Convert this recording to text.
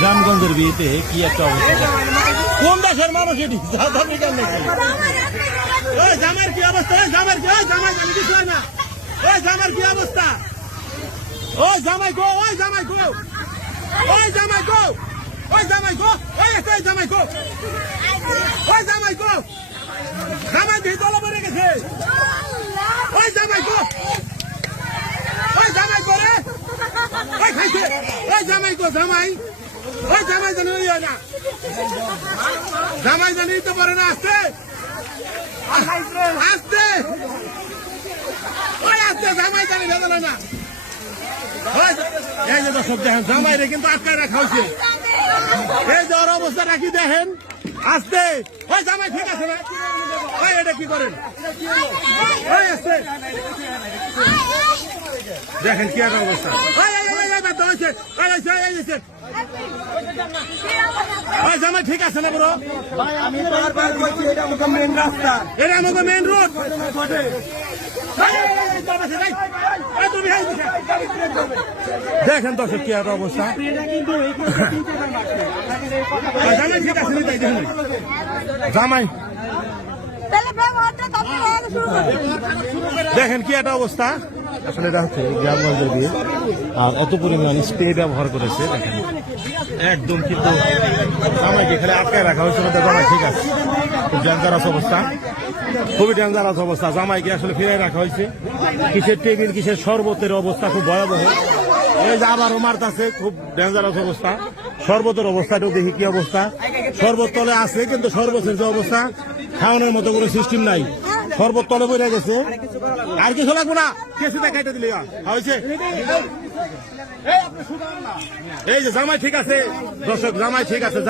গ্রামগঞ্জের বিয়েতে কি একটা অবস্থা, কোন দেশের মানুষ এটি সাউথ আফ্রিকার নাকি? ওই জামার কি অবস্থা? ওই জামার কি? ওই জামাই জানি কিছু হয় না। ওই জামার কি অবস্থা? ওই জামাই গো, ওই জামাই গো, ওই জামাই গো, ওই জামাই গো, ওই জামাই গো, ওই জামাই গো, জামাই দিয়ে তলা পড়ে গেছে। ওই জামাই গো, ওই জামাই গো রে, ওই খাইছে, ওই জামাই গো, জামাই, ওই জামাই জানি ওই হয় না, জামাই জানি তো পারে না। আসতে আসতে, ওই আসতে, জামাই জানি ভেজাল না। এই যে দর্শক দেখেন, জামাই রে কিন্তু আটকায় রাখা হয়েছে। এই যে ওর অবস্থা রাখি দেখেন, আসতে, ওই জামাই ঠিক আছে না? ওই এটা কি করেন? ওই আসতে, দেখেন কি একটা অবস্থা। ওই জামাই ঠিক আছে না ব্রো? এটা আমাকে মেন রাস্তা, এটা আমাকে মেন রোড। দেখেন দর্শক কি একটা অবস্থা। জামাই ঠিক আছে জামাই, দেখেন কি একটা অবস্থা। আসলে এটা হচ্ছে গ্রামগঞ্জের বিয়ে, আর অত পরিমাণ স্প্রে ব্যবহার করেছে দেখেন, একদম কিন্তু জামাইকে এখানে আটকায় রাখা হয়েছে। জামাই ঠিক আছে, খুব ডেঞ্জারাস অবস্থা, খুবই ডেঞ্জারাস অবস্থা। জামাইকে আসলে ফিরে রাখা হয়েছে। কিসের টেবিল, কিসের শরবতের অবস্থা খুব ভয়াবহ। এই যে আবারও মারতাছে, খুব ডেঞ্জারাস অবস্থা। শরবতের অবস্থাটাও দেখি কি অবস্থা। শরবত তলে আছে, কিন্তু শরবতের যে অবস্থা, খাওয়ানোর মতো কোনো সিস্টেম নাই। শরবত তলে বইরা গেছে, আর কিছু লাগবো না, কেসে দেখাইতে দিলে হয়েছে। এই যে জামাই ঠিক আছে দর্শক, জামাই ঠিক আছে।